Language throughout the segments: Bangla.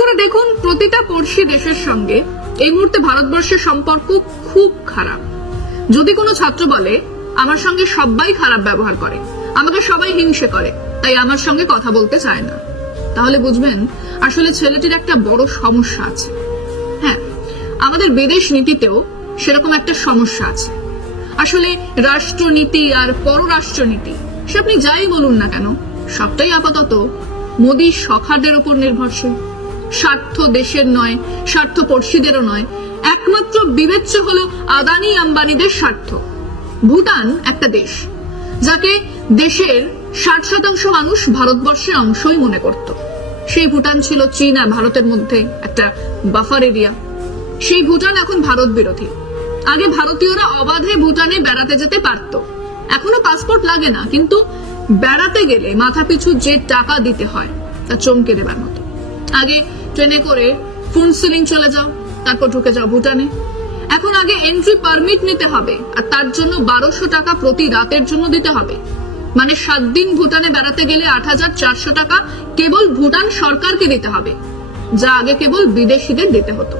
করে দেখুন, প্রতিটা পড়শি দেশের সঙ্গে এই মুহূর্তে ভারতবর্ষের সম্পর্ক খুব খারাপ। যদি কোনো ছাত্র বলে আমার সঙ্গে সবাই খারাপ ব্যবহার করে, আমাকে সবাই হিংসে করে, তাই আমার সঙ্গে কথা বলতে চায় না, তাহলে বুঝবেন আসলে ছেলেটির একটা বড় সমস্যা আছে। হ্যাঁ, আমাদের বিদেশ নীতিতেও সেরকম একটা সমস্যা আছে। আসলে রাষ্ট্রনীতি আর পররাষ্ট্রনীতি সে আপনি যাই বলুন না কেন, সবটাই আপাতত মোদী সখাদের উপর নির্ভরশীল। স্বার্থ দেশের নয়, স্বার্থ পড়শিদেরও নয়, একমাত্র বিবেচ্য হলো আদানি আম্বানিদের স্বার্থ। ভুটান একটা দেশ যাকে দেশের 60% মানুষ ভারতবর্ষের অংশই মনে করত। সেই ভুটান ছিল চীন আর ভারতের মধ্যে একটা বাফার এরিয়া। সেই ভুটান এখন ভারত বিরোধী। আগে ভারতীয়রা অবাধে ভুটানে বেড়াতে যেতে পারত, এখনো পাসপোর্ট লাগে না, কিন্তু বেড়াতে গেলে মাথাপিছু যে টাকা দিতে হয় তা চমকে দেবার মতো। আগে ট্রেনে করে ফুনসিলিং চলে যাও, তারপর ঢুকে যাও ভুটানে। এখন আগে এন্ট্রি পারমিট নিতে হবে, আর তার জন্য 1200 টাকা প্রতি রাতের জন্য দিতে হবে। মানে 7 দিন ভুটানে বেড়াতে গেলে 8400 টাকা কেবল ভুটান সরকারকে দিতে হবে, যা আগে কেবল বিদেশিদের দিতে হতো।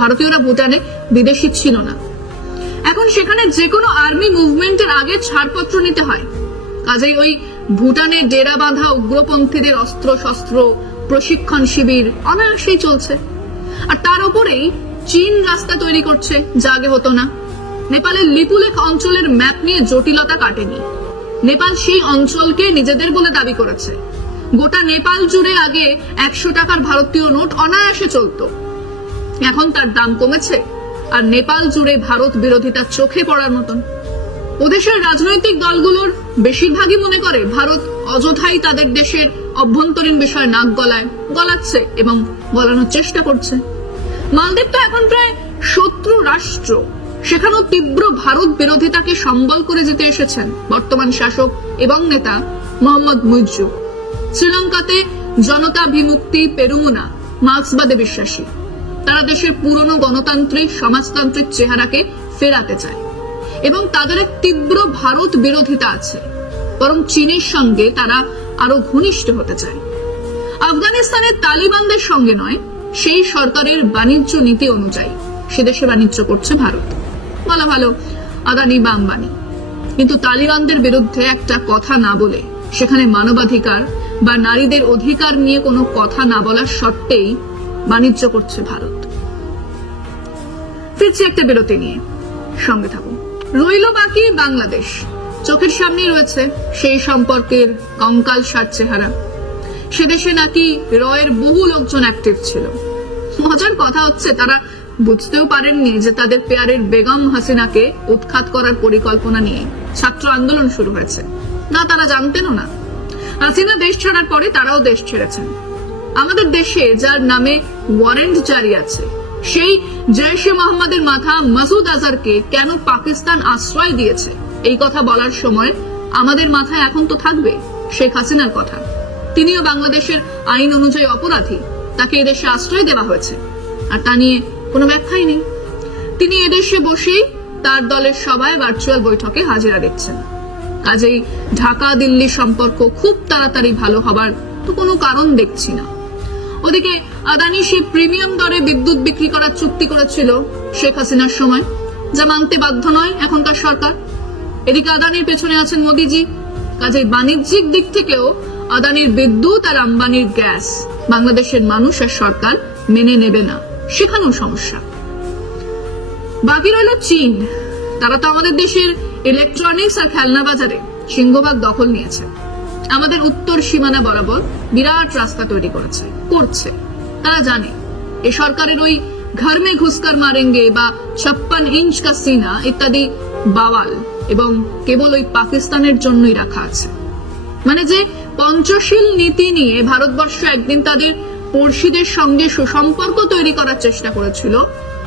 ভারতীয়রা ভুটানে বিদেশি ছিল না। এখন সেখানে যে কোনো আর্মি মুভমেন্টের আগে ছাড়পত্র নিতে হয়। কাজেই ওই ভুটানে ডেরা বাঁধা উগ্রপন্থীদের অস্ত্র শস্ত্র প্রশিক্ষণ শিবির অনায়াসেই চলছে। আর তার উপরেই চীন রাস্তা তৈরি করছে, যা আগে হতো না। নেপালের লিপুলেখ অঞ্চলের ম্যাপ নিয়ে জটিলতা কাটেনি। নেপাল সেই অঞ্চলকে নিজেদের বলে দাবি করেছে। গোটা নেপাল জুড়ে আগে 100 টাকার ভারতীয় নোট অনায়াসে চলতো, এখন তার দাম কমেছে, আর নেপাল জুড়ে ভারত বিরোধিতা চোখে পড়ার মতন। ওদেশের রাজনৈতিক দলগুলোর বেশিরভাগই মনে করে ভারত অযথাই তাদের দেশের অভ্যন্তরীণ বিষয় নাক গলাচ্ছে এবং গলানোর চেষ্টা করছে। মালদ্বীপ তো এখন প্রায় শত্রু রাষ্ট্র, সেখানেও তীব্র ভারত বিরোধিতাকে সম্বল করে যেতে এসেছেন বর্তমান শাসক এবং নেতা মোহাম্মদ মুইজ্জু। শ্রীলঙ্কাতে জনতা বিমুক্তি পেরুমুনা মার্ক্সবাদে বিশ্বাসী। তারা দেশের পুরনো গণতান্ত্রিক সমাজতান্ত্রিক চেহারাকে ফেরাতে চায় এবং তাদের এক তীব্র ভারত বিরোধিতা আছে, বরং চীনের সঙ্গে তারা আরো ঘনিষ্ঠ হতে চায়। আফগানিস্তানের তালিবানদের সঙ্গে নয়, সেই সরকারের বাণিজ্য নীতি অনুযায়ী সে দেশে বাণিজ্য করছে ভারত। বলা ভালো আদানি বা আম্বানি, কিন্তু তালিবানদের বিরুদ্ধে একটা কথা না বলে, সেখানে মানবাধিকার বা নারীদের অধিকার নিয়ে কোনো কথা না বলার শর্তেই বাণিজ্য করছে ভারত। ফিরছি একটা বিরতি নিয়ে, সঙ্গে থাকুন। রইল বাকি বাংলাদেশ। চোখের সামনেই রয়েছে সেই সম্পর্কের কঙ্কালসার চেহারা। সে দেশে নাকি রয়ের বহু লোকজন অ্যাক্টিভ ছিল। মজার কথা হচ্ছে, তারা বুঝতেও পারেননি যে তাদের পেয়ারের বেগম হাসিনাকে উৎখাত করার পরিকল্পনা নিয়ে ছাত্র আন্দোলন শুরু হয়েছে। না, তারা জানতেনও না। হাসিনা দেশ ছাড়ার পরে তারাও দেশ ছেড়েছেন। আমাদের দেশে যার নামে ওয়ারেন্ট জারি আছে, সেই জৈশে মোহাম্মদের মাথা মাসুদ আজহারকে কেন পাকিস্তান আশ্রয় দিয়েছে, এই কথা বলার সময় আমাদের মাথায় এখন তো থাকবে শেখ হাসিনার কথা। তিনিও বাংলাদেশের আইন অনুযায়ী অপরাধী, তাকে এদেশে আশ্রয় দেওয়া হয়েছে, আর তা নিয়ে কোনো ব্যাখ্যাই নেই। তিনি এদেশে বসেই তার দলের সভায় ভার্চুয়াল বৈঠকে হাজিরা দিচ্ছেন। কাজেই ঢাকা দিল্লি সম্পর্ক খুব তাড়াতাড়ি ভালো হবার তো কোনো কারণ দেখছি না। ওদিকে আদানি সে প্রিমিয়াম দরে বিদ্যুৎ বিক্রি করার চুক্তি করেছিল শেখ হাসিনার সময়, যা মানতে বাধ্য নয় এখনকার সরকার। এদিকে আদানির পেছনে আছেন মোদিজি। কাজেই বাণিজ্যিক দিক থেকেও আদানির বিদ্যুৎ আর আম্বানির গ্যাস বাংলাদেশের মানুষ আর সরকার মেনে নেবে না, সেখানেও সমস্যা। বাকি রইল চীন। তারা তো আমাদের দেশের ইলেকট্রনিক্স আর খেলনা বাজারে সিংহভাগ দখল নিয়েছে। আমাদের উত্তর সীমানা বরাবর বিরাট রাস্তা তৈরি করছে। তারা জানে এ সরকারের ওই ঘর মে ঘুসকার মারেঙ্গে বা 56 ইঞ্চ কা সিনা ইত্যাদি বাওয়াল এবং কেবল ওই পাকিস্তানের জন্যই রাখা আছে। মানে যে পঞ্চশীল নীতি নিয়ে ভারতবর্ষ একদিন তাদের পড়শিদের সঙ্গে সুসম্পর্ক তৈরি করার চেষ্টা করেছিল,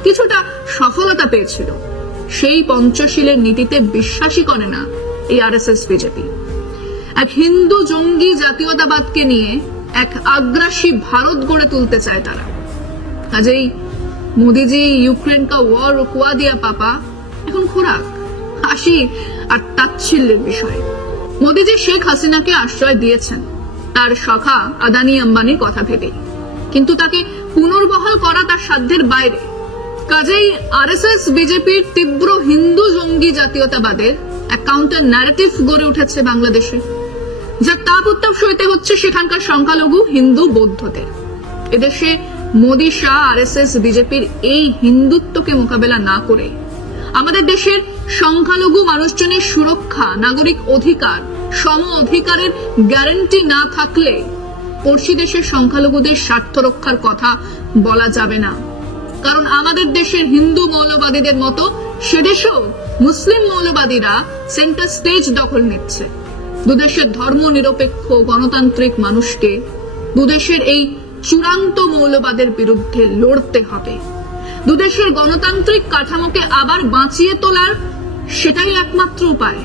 কিছুটা সফলতা পেয়েছিল, সেই পঞ্চশীলের নীতিতে বিশ্বাসই করে না এই আরএসএস বিজেপি। এক হিন্দু জঙ্গি জাতীয়তাবাদকে নিয়ে এক আগ্রাসী ভারত গড়ে তুলতে চায় তারা। কাজেই মোদিজি ইউক্রেন কা ওয়ার রুকওয়া দিয়া পাপা এখন খোরাক, হাসি আর তাচ্ছিল্যের বিষয়। মোদিজি শেখ হাসিনাকে আশ্রয় দিয়েছেন তার সখা আদানি আম্বানির কথা ভেবেই। কিন্তু তাকে পুনর্বহাল করা তার সাধ্যের বাইরে। কাজেই আরএসএস বিজেপির তীব্র হিন্দু জঙ্গি জাতীয়তাবাদের এক কাউন্টার ন্যারেটিভ গড়ে উঠেছে বাংলাদেশে, যার তাপ উত্তাপ সইতে হচ্ছে সেখানকার সংখ্যালঘু হিন্দু বৌদ্ধদের। এদেশে মোদী, শাহ, আরএসএস, বিজেপির এই হিন্দুত্বকে মোকাবেলা না করে আমাদের দেশের সংখ্যালঘু মানুষজনের সুরক্ষা, নাগরিক অধিকার, সম অধিকারের গ্যারান্টি না থাকলে পড়শি দেশের সংখ্যালঘুদের স্বার্থ রক্ষার কথা বলা যাবে না। কারণ আমাদের দেশের হিন্দু মৌলবাদীদের মতো সেদেশেও মুসলিম মৌলবাদীরা সেন্টার স্টেজ দখল নিচ্ছে। দুদেশের ধর্ম নিরপেক্ষ গণতান্ত্রিক মানুষকে দুদেশের এই চূড়ান্ত মৌলবাদের বিরুদ্ধে লড়তে হবে। দুদেশের গণতান্ত্রিক কাঠামোকে আবার বাঁচিয়ে তোলার সেটাই একমাত্র উপায়।